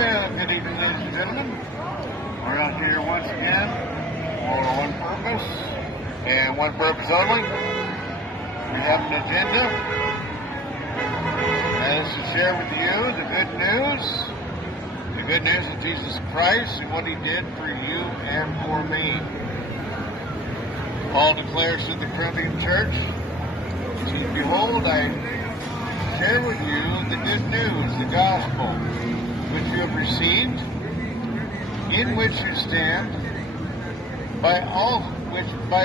Well, good evening, ladies and gentlemen. We're out here once again for one purpose, and one purpose only. We have an agenda, that is to share with you the good news of Jesus Christ and what He did for you and for me. Paul declares to the Corinthian church, "Behold, I share with you the good news, the gospel, which you have received, in which you stand, by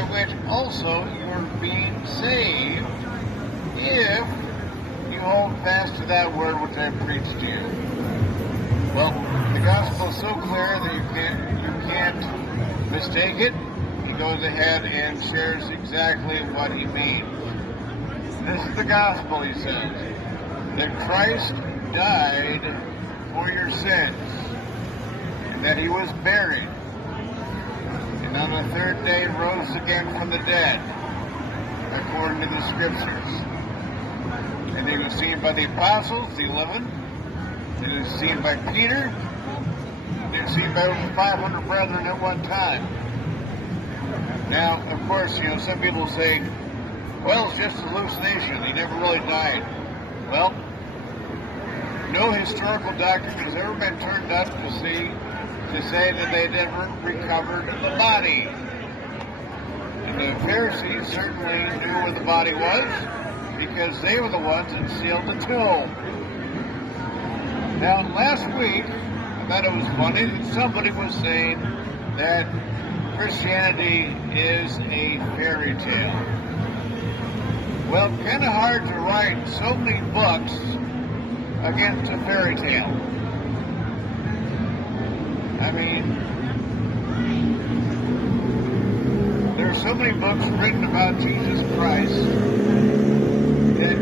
which also you are being saved, if you hold fast to that word which I preached to you." Well, the gospel is so clear that you can't mistake it. He goes ahead and shares exactly what he means. This is the gospel, he says, that Christ died for your sins, and that he was buried, and on the third day rose again from the dead, according to the scriptures. And he was seen by the apostles, the 11, and he was seen by Peter, and he was seen by over 500 brethren at one time. Now, of course, some people say, well, it's just a hallucination. He never really died. Well, no historical document has ever been turned up to say that they never recovered the body. And the Pharisees certainly knew where the body was, because they were the ones that sealed the tomb. Now, last week, I thought it was funny that somebody was saying that Christianity is a fairy tale. Well, kind of hard to write so many books against a fairy tale. I mean, there are so many books written about Jesus Christ that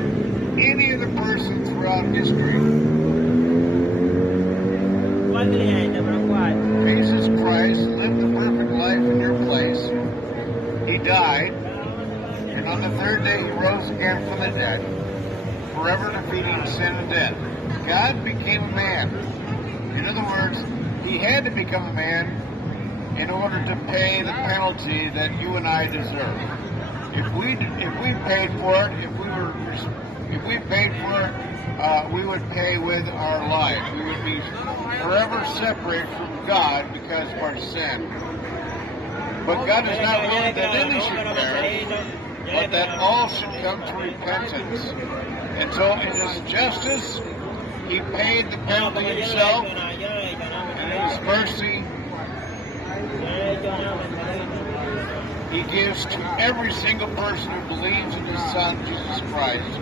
any other person throughout history, Jesus Christ lived the perfect life in your place. He died, and on the third day he rose again from the dead, forever defeating sin and death. God became a man. In other words, he had to become a man in order to pay the penalty that you and I deserve. If we paid for it, we would pay with our life. We would be forever separated from God because of our sin. But God is not willing that any should perish, but that all should come to repentance. And so in his justice, he paid the penalty himself, and in his mercy, he gives to every single person who believes in his Son, Jesus Christ.